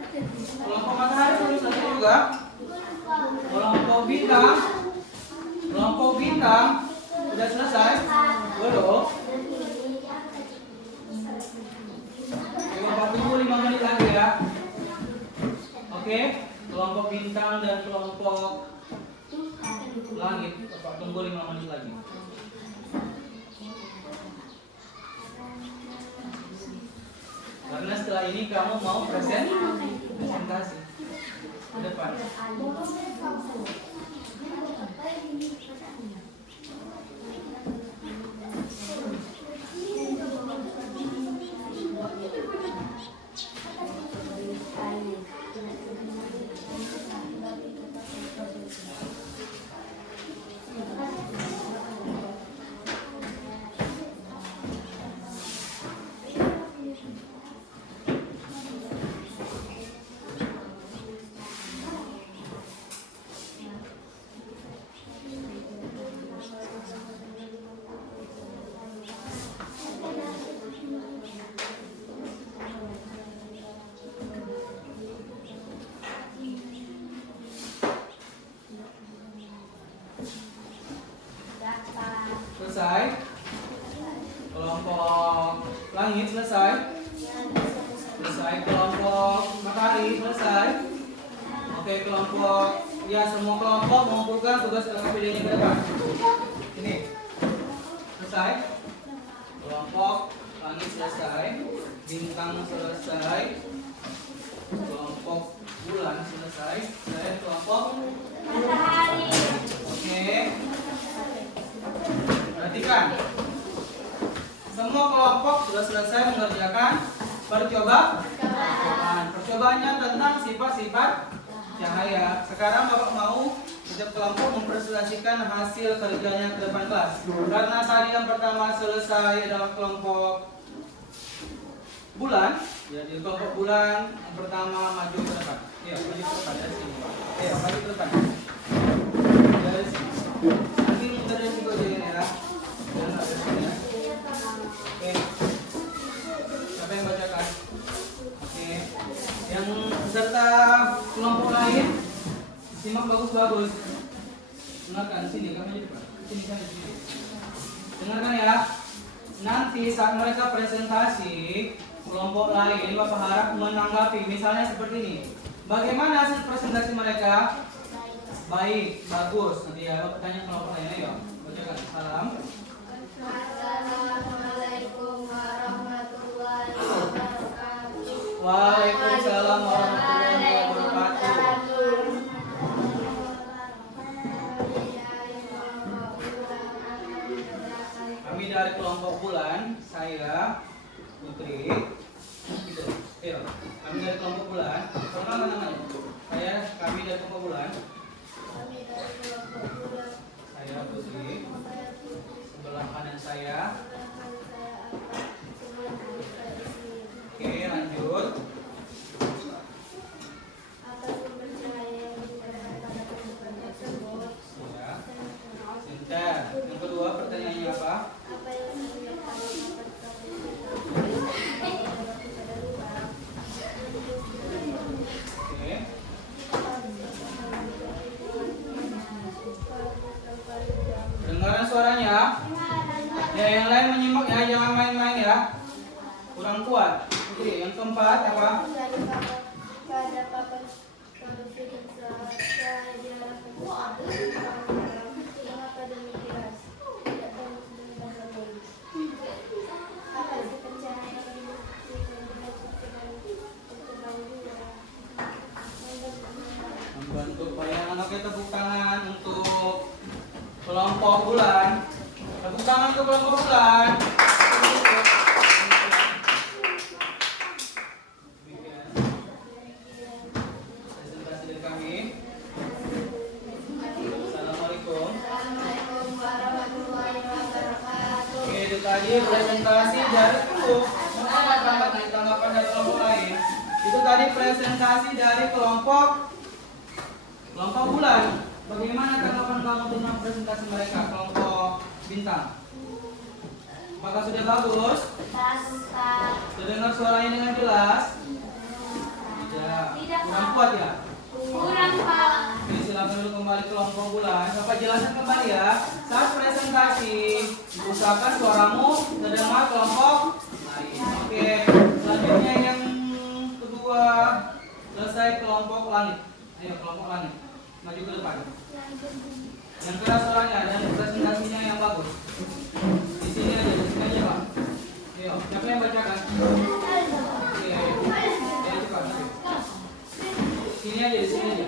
Kelompok matahari sudah selesai juga. Kelompok bintang. Kelompok bintang sudah selesai? Belum? Bapak tunggu 5 menit lagi ya. Oke, kelompok bintang dan kelompok langit. Bapak tunggu 5 menit lagi. Karena setelah ini kamu mau presentasi ke depan. Selesai? Kelompok langit selesai? Selesai. Kelompok matahari selesai? Oke, kelompok ya semua kelompok mengumpulkan tugas LKPD-nya ke depan. Ini selesai? Kelompok langit selesai, bintang selesai, kelompok bulan selesai, dan kelompok Matahari. Oke. Perhatikan. Semua kelompok sudah selesai mengerjakan percobaan. Percobaannya tentang sifat-sifat cahaya. Sekarang Bapak mau setiap kelompok mempresentasikan hasil kerjanya ke depan kelas. Karena tadi yang pertama selesai adalah kelompok bulan, jadi kelompok bulan yang pertama maju ke depan. Iya, maju ke depan dari sini. Iya, maju ke depan. Dari sini. Nanti dari sini aja ya. Dan dari sini ya. Oke. Siapa yang bacakan? Oke. Yang peserta kelompok lain simak bagus-bagus. Dengarkan sini, kami di depan. Sini kami di sini. Dengarkan ya. Nanti saat mereka presentasi kelompok lain, Bapak harap menanggapi. Misalnya seperti ini. Bagaimana hasil presentasi mereka? Baik, bagus. Nanti ya, Bapak tanya kelompok lain. Ayo, bacakan. Salam. Assalamualaikum warahmatullahi wabarakatuh. Waalaikumsalam warahmatullahi wabarakatuh. Kami dari kelompok bulan, saya Putri. Gitu. Ayo, kami dari kelompok bulan. Perkenalkan namanya. Kami dari kelompok bulan. Saya Putri. Sebelah kanan saya. Oke, lanjut. Ya. Sebentar. Yang kedua pertanyaannya apa? Oke. Dengaran suaranya? Ya, yang lain menyimak ya, jangan main-main ya. Kurang kuat. Oke, yang keempat apa? Membantu bayangan. Oke, tepuk tangan untuk kelompok bulan. Tepuk tangan ke kelompok bulan. Demikian presentasi dari kami. Assalamualaikum. Oke, itu tadi presentasi dari dulu. Mungkin ada tanggapan dari kelompok lain. Itu tadi presentasi dari kelompok bulan. Bagaimana tanggapan kamu tentang presentasi mereka, kelompok bintang? Apakah sudah bagus? Terdengar suaranya dengan jelas? Tidak. Kurang kuat ya? Kurang, Pak. Oke, silakan dulu kembali kelompok bulan. Bapak jelaskan kembali ya. Saat presentasi, usahakan suaramu terdengar kelompok lain. Oke, selanjutnya yang kedua, selesai kelompok langit. Ayo kelompok langit, maju ke depan. Yang keras suaranya dan presentasinya yang bagus. Di sini aja Pak. Ayo, siapa yang bacakan? Oke, ayo cepat. Sini aja, di sini aja.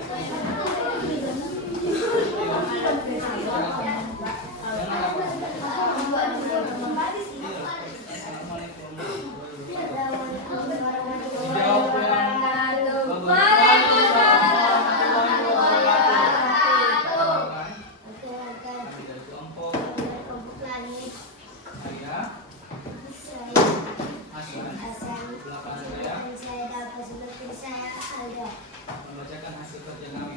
Membacakan hasil kerja kami.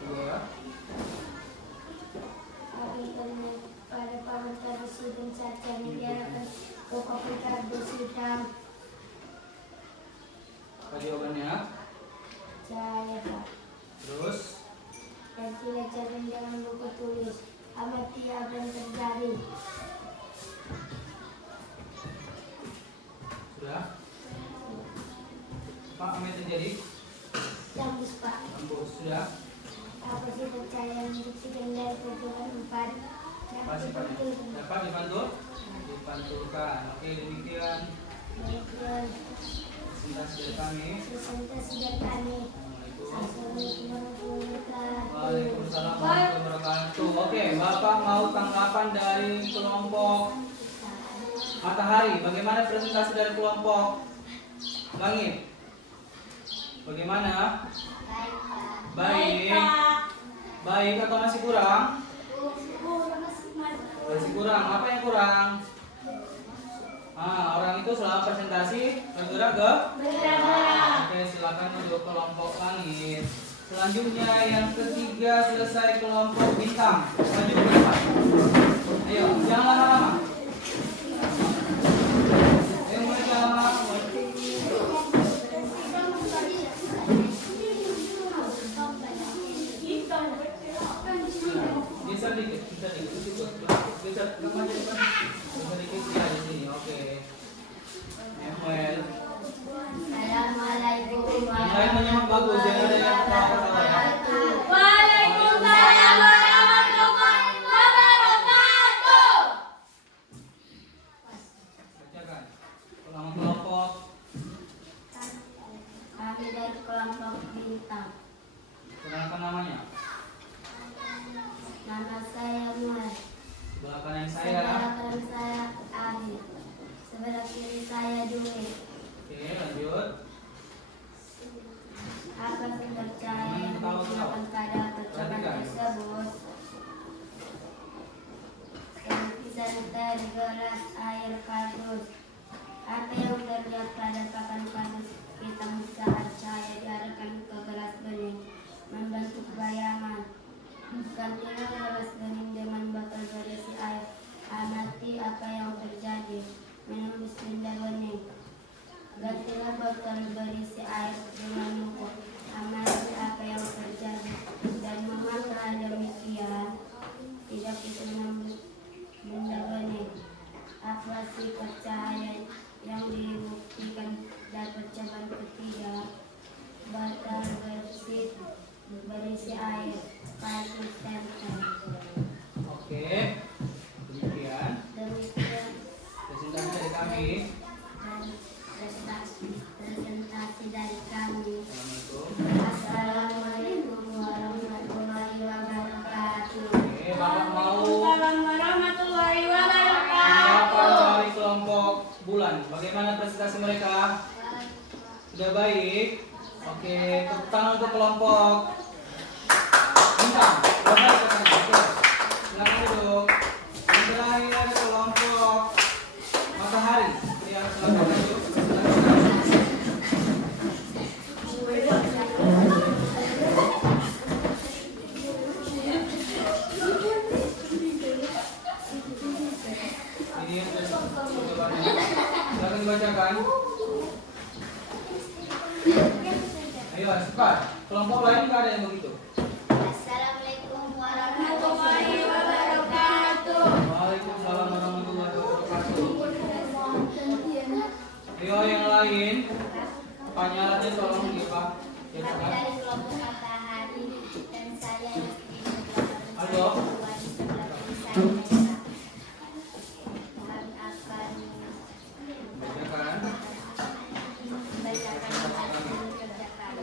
Dua. Apa jawabannya? Terus Dan pelajaran jangan lupa tulis. Amati apa yang terjadi. sudah. Pak, apa yang terjadi? Tembus, Pak. Tembus sudah. Apa sih percaya yang dibuktikan dari perjuangan 4? Apa sih Pak? Dapat dibantu? Dipantulkan. Oke, demikian presentasi dari kami. Presentasi dari kami. Assalamualaikum. Assalamualaikum warahmatullahi wabarakatuh. Waalaikumsalam warahmatullahi wabarakatuh. Oke, Bapak mau tanggapan dari kelompok Matahari. Bagaimana presentasi dari kelompok Langit? Bagaimana? Baik. Baik atau masih kurang? Masih kurang. Apa yang kurang? Orang itu selama presentasi bergerak ke? Oke, silakan untuk kelompok Langit. Selanjutnya yang ketiga selesai kelompok Bintang. Maju ke depan. Ayo, jangan lama-lama. Ayo mulai jangan lama-lama. Geser dikit, geser dikit. Geser depan aja depan. Geser dikit ya di sini. Oke. Emel. Assalamualaikum Yang lain menyimak bagus, jangan ada yang ketawa-ketawa ya. Waalaikumsalam warahmatullahi wabarakatuh. Bacakan. Ulang kelompok. Kami dari kelompok Bintang. Kenalkan namanya. Nama saya Muhammad. Sebelah kanan saya. Sebelah kanan saya Adi. Sebelah kiri saya Dwi. Oke, lanjut. Apa percaya yang digunakan pada percobaan tersebut? Lapisan dari gelas air kardus. Apa yang terlihat pada papan kardus hitam saat cahaya diarahkan ke gelas bening membentuk bayangan. Gantilah gelas bening dengan botol berisi air. Amati apa yang terjadi. Menembus benda bening. Gantilah botol berisi air dengan muka. Amati apa yang terjadi. Dan mengapa demikian tidak bisa menembus benda bening. Apa sifat cahaya yang dibuktikan dari percobaan ketiga? Botol berisi air. Kardus tempel. Oke. Demikian Demikian presentasi dari kami. dan presentasi Sudah baik. Oke, tepuk tangan untuk kelompok bintang. Sudah baik katanya. Oke. Silakan duduk. Yang terakhir kelompok matahari. Ya, silakan duduk. Ini jawabannya. Silakan dibacakan. Ayo cepat. Kelompok lain nggak ada yang begitu. Assalamualaikum warahmatullahi wabarakatuh. Waalaikumsalam warahmatullahi wabarakatuh. Ayo yang lain. Penyalatnya tolong di Pak. Ya, Kami Pak. dari kelompok matahari dan saya Halo. kami akan Bacakan. membacakan hasil kerjakan.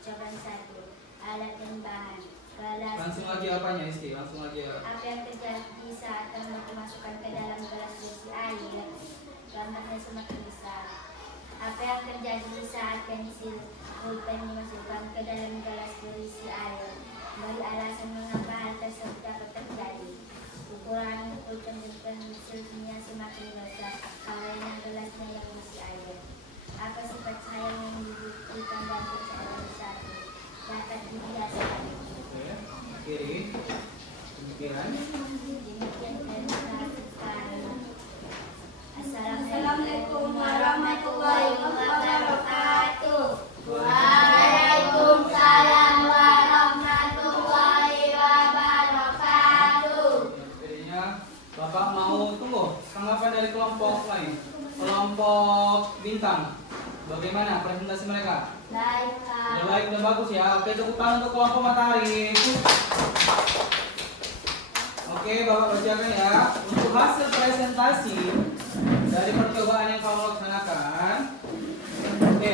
Jawaban 1. Alat dan bahan. Gelas. Langsung lagi apanya Isti? Langsung lagi ya. Apa yang terjadi saat kamu memasukkan ke dalam gelas berisi air? Gambarnya semakin besar. Apa yang terjadi saat pensil pulpen dimasukkan ke dalam gelas berisi air? Beri alasan mengapa hal tersebut dapat terjadi. Ukuran pulpen dan pensilnya semakin besar karena gelasnya yang berisi air. Apa sifat cahaya yang dibuktikan dan percaya besar dapat dibiasakan? Oke. Kiri. Pemikiran. Demikian perintah sekarang. Assalamualaikum warahmatullahi wabarakatuh. Waalaikumsalam warahmatullahi wabarakatuh. Jadinya Bapak mau tunggu tanggapan dari kelompok lain. Kelompok bintang. Bagaimana presentasi mereka? Baik, Udah Kak. baik, udah bagus ya. Oke, tepuk tangan untuk kelompok matahari. Oke, Bapak bacakan ya. Untuk hasil presentasi dari percobaan yang kamu laksanakan. Oke,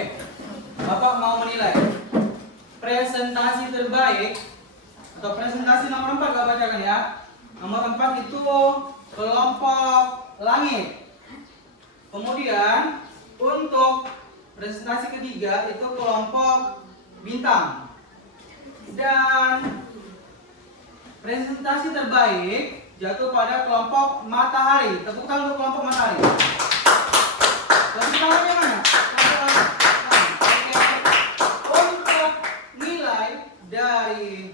Bapak mau menilai presentasi terbaik atau presentasi nomor 4 Bapak bacakan ya. Nomor 4 itu kelompok langit. Kemudian untuk presentasi ketiga itu kelompok bintang. Dan presentasi terbaik jatuh pada kelompok matahari. Tepuk tangan untuk kelompok matahari. Tepuk tangannya mana? Oke. Untuk nilai dari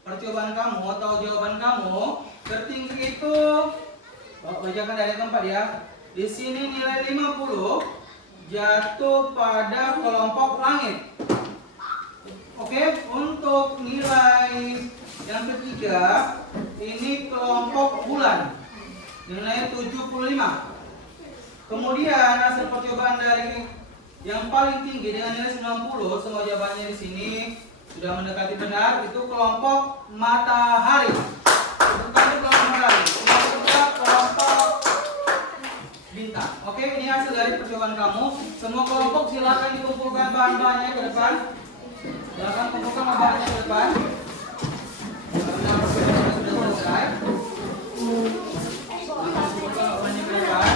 percobaan kamu atau jawaban kamu tertinggi itu bacakan dari tempat ya. Di sini nilai 50 jatuh pada kelompok langit. Oke, untuk nilai yang ketiga ini kelompok bulan. Nilai 75. Kemudian hasil percobaan dari yang paling tinggi dengan nilai 90, semua jawabannya di sini sudah mendekati benar, itu kelompok matahari. Bukan kelompok matahari, kelompok bintang. Oke, ini hasil dari percobaan kamu. Semua kelompok silakan dikumpulkan bahan-bahannya ke depan. Silakan kumpulkan bahan-bahannya ke depan. Karena percobaan sudah selesai. Kumpulkan bahan-bahannya ke depan.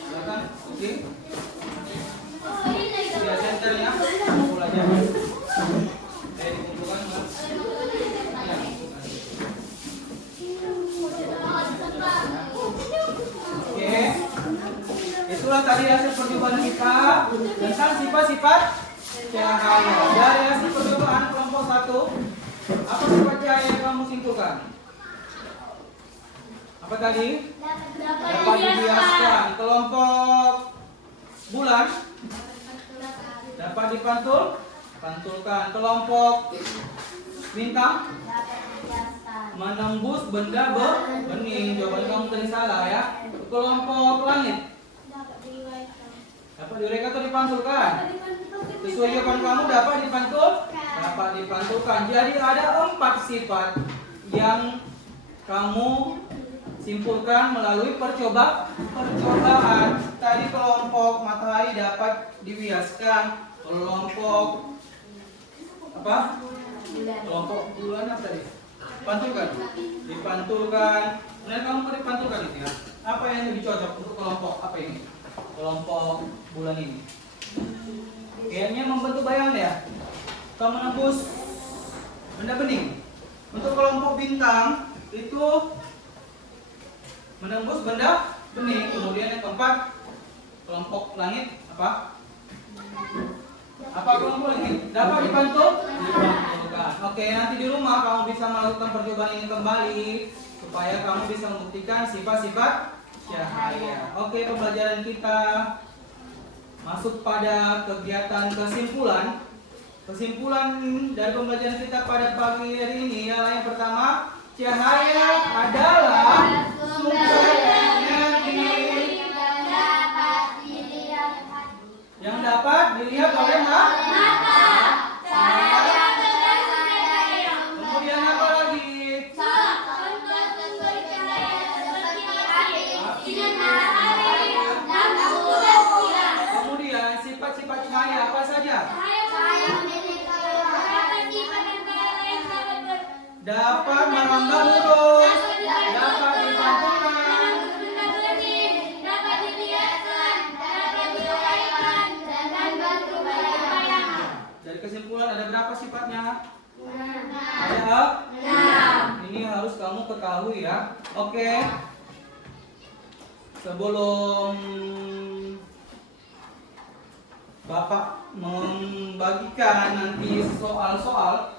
Silakan, oke. Ya, senternya kumpul aja. Dikumpulkan. Ya. Oke, itulah tadi hasil percobaan kita tentang sifat-sifat cahaya. Dari hasil percobaan kelompok 1, apa sifat cahaya yang kamu simpulkan? Apa tadi? Dapat dibiaskan. Kelompok bulan dapat dipantulkan. Kelompok bintang menembus benda bening. Jawaban kamu tadi salah ya. Kelompok langit dapat direka atau dipantulkan? Sesuai jawaban kamu dapat dipantulkan. Jadi ada 4 sifat yang kamu simpulkan melalui percobaan. Tadi kelompok matahari dapat dibiaskan. Kelompok apa? Kelompok bulan apa tadi? Pantulkan. Dipantulkan. Kemudian kamu mau dipantulkan itu ya. Apa yang lebih cocok untuk kelompok apa ini? Kelompok bulan ini. Kayaknya membentuk bayangan ya. Kamu menembus benda bening. Untuk kelompok bintang itu menembus benda bening. Kemudian yang keempat kelompok langit apa? Apa kelompok langit? Dapat dipantulkan. Oke, nanti di rumah kamu bisa melakukan percobaan ini kembali supaya kamu bisa membuktikan sifat-sifat cahaya. Oke, pembelajaran kita masuk pada kegiatan kesimpulan. Kesimpulan dari pembelajaran kita pada pagi hari ini ialah yang pertama, cahaya adalah sumber energi yang dapat dilihat oleh mata. Kemudian apa lagi? Kemudian sifat-sifat cahaya apa saja? Dapat merambah lurus, dapat dipantulkan. Dari kesimpulan ada berapa sifatnya? Ada 6. Ini harus kamu ketahui ya. Oke. Sebelum Bapak membagikan nanti soal-soal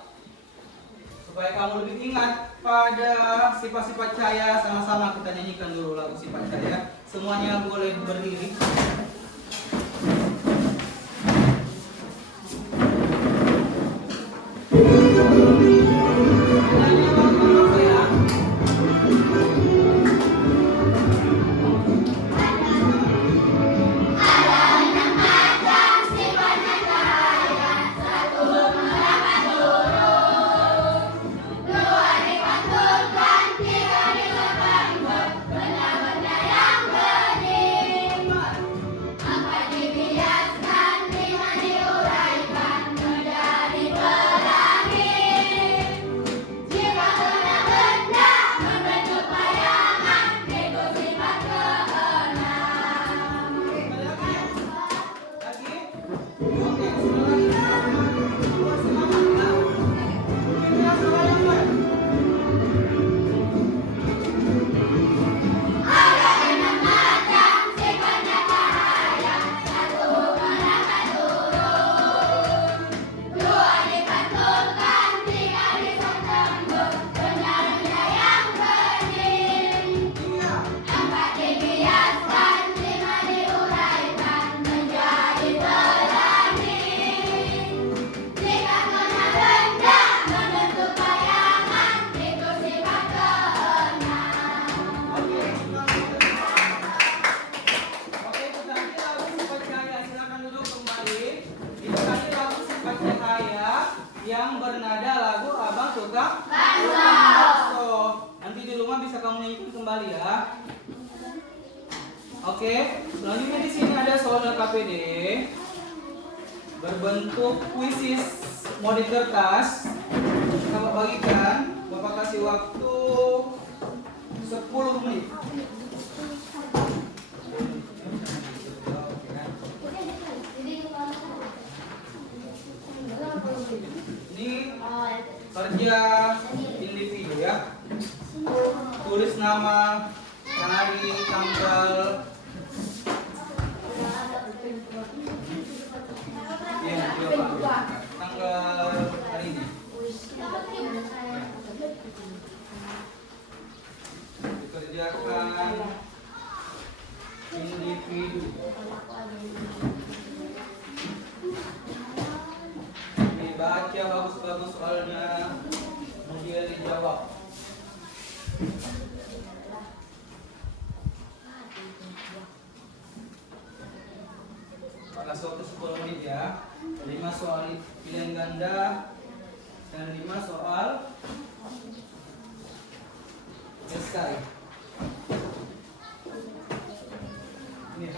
supaya kamu lebih ingat pada sifat-sifat cahaya, sama-sama kita nyanyikan dulu lagu sifat cahaya. Semuanya boleh berdiri. Yang bernada lagu Abang Tukang Bakso. Nanti di rumah bisa kamu nyanyikan kembali ya. Oke, selanjutnya di sini ada soal KPD berbentuk kuisis model kertas. Bapak bagikan, Bapak kasih waktu 10 menit. Ini kerja individu ya. Tulis nama, hari, tanggal. Ya, Pak. Tanggal hari ini. Dikerjakan individu. Dibaca bagus-bagus soalnya, kemudian dijawab. Kasih waktu 10 menit ya. 5 soal pilihan ganda dan 5 soal esai. Ini.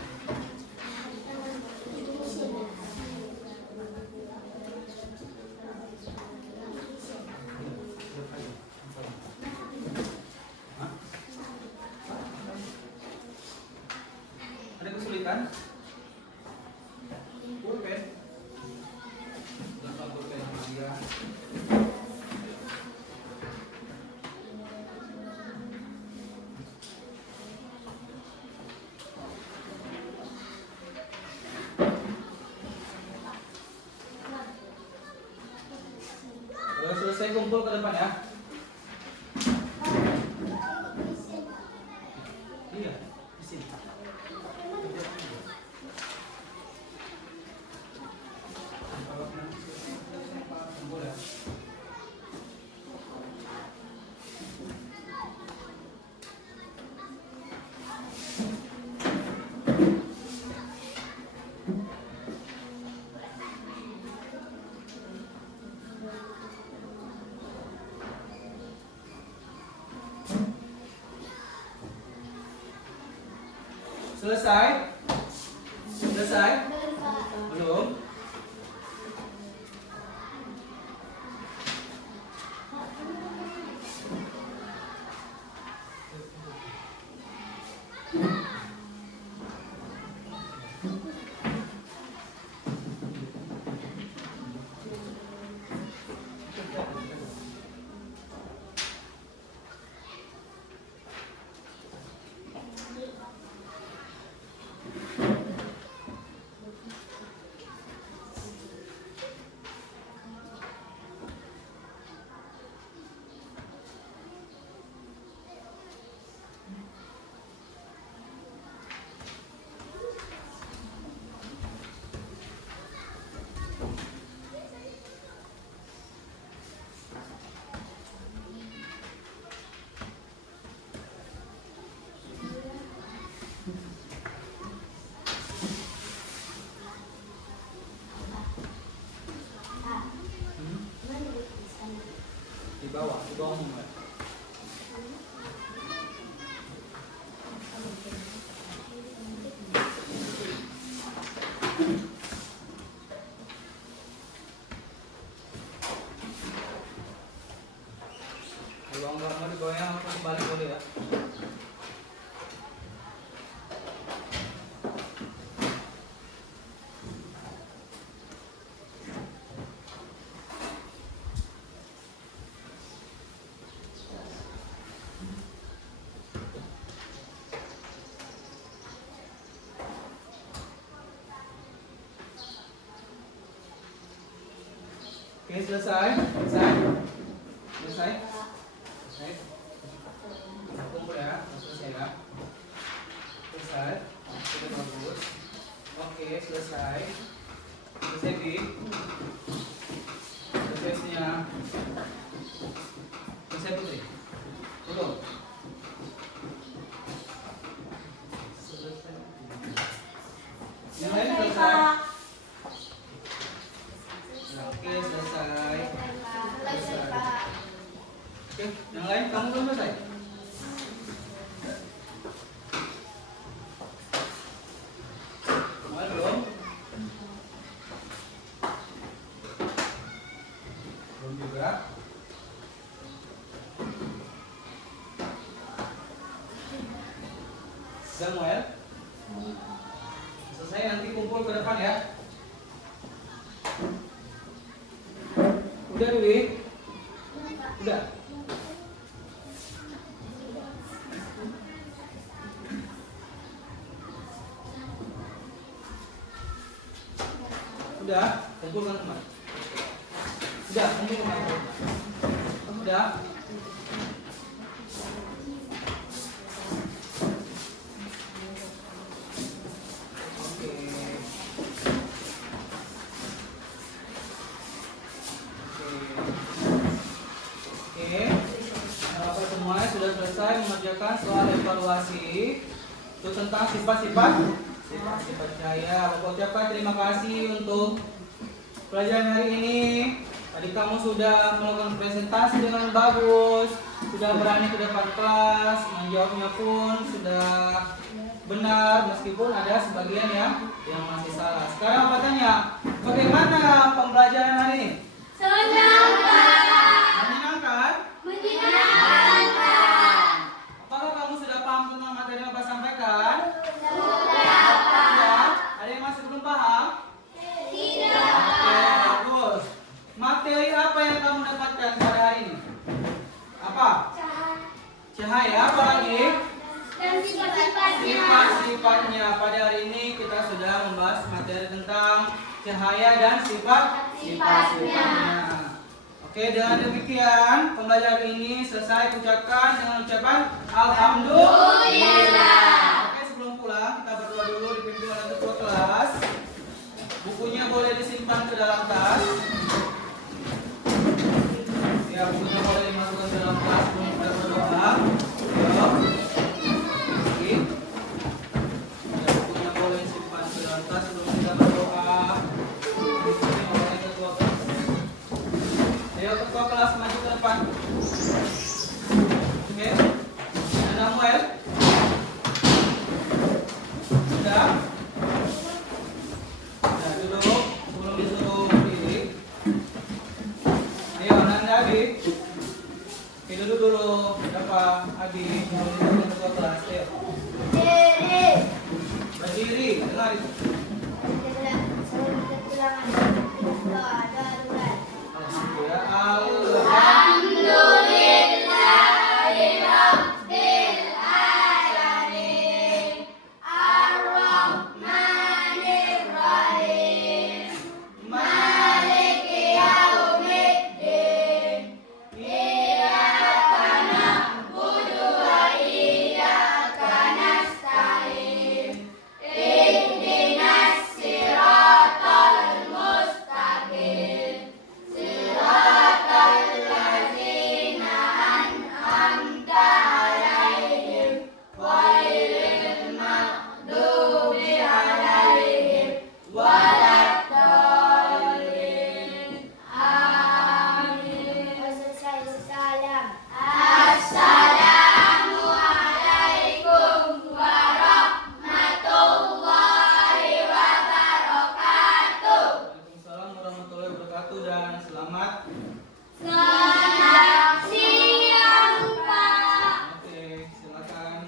kan? Pulpen. Kenapa pulpen dia? Kalau selesai kumpul ke depan ya. Iya, di sini. Kumpul ya. Selesai? Selesai? Belum? Di bawah mulai. Kalau nggak mau digoyang, aku balik boleh ya. Oke, selesai. Selesai. Selesai. Selesai. Kumpul ya. Selesai ya. Selesai. Sudah bagus. Oke, selesai. Selesai, Bi. Selesainya. Selesai, Putri. Belum. Selesai. Yang lain selesai. Oke, selesai. Selesai. Oke, yang lain kamu belum selesai? Mulai belum? Belum juga. Samuel? Selesai, nanti kumpul ke depan ya. Udah, Dewi? Udah. Udah, kumpulkan teman. Udah, kumpulkan teman. Udah. Oke. Oke. Bapak semuanya sudah selesai mengerjakan soal evaluasi itu tentang sifat-sifat cahaya. Bapak ucapkan terima kasih untuk pelajaran hari ini. Tadi kamu sudah melakukan presentasi dengan bagus, sudah berani ke depan kelas, menjawabnya pun sudah benar meskipun ada sebagian yang masih salah. Sekarang Bapak tanya, bagaimana pembelajaran hari ini? Menyenangkan? Apakah kamu sudah paham tentang materi yang Bapak sampaikan? Sudah. Sifat-sifatnya. Pada hari ini kita sudah membahas materi tentang cahaya dan sifat-sifatnya. Oke, dengan demikian pembelajaran ini selesai. Ucapkan dengan ucapan Alhamdulillah. Oke, sebelum pulang kita berdoa dulu dipimpin oleh ketua kelas. Bukunya boleh disimpan ke dalam tas. Ya, bukunya boleh dimasukkan ke dalam tas sebelum kita berdoa. Ya. Oke. Ya, bukunya boleh disimpan ke dalam tas sebelum kita berdoa. Dipimpin oleh ketua kelas. Ayo ketua kelas maju ke depan. Oke. Dan Samuel. Sudah. Nah, duduk sebelum disuruh berdiri. Ayo Nanda Abi. Oke, duduk dulu. Siapa Abi? Sebelum disuruh ketua kelas. Ayo. Berdiri. Dengar itu. Alhamdulillah. Waalaikumsalam warahmatullahi wabarakatuh dan selamat. Oke, silakan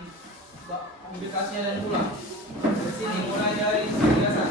ambil tasnya dan pulang. Dari sini mulai dari sini biasa.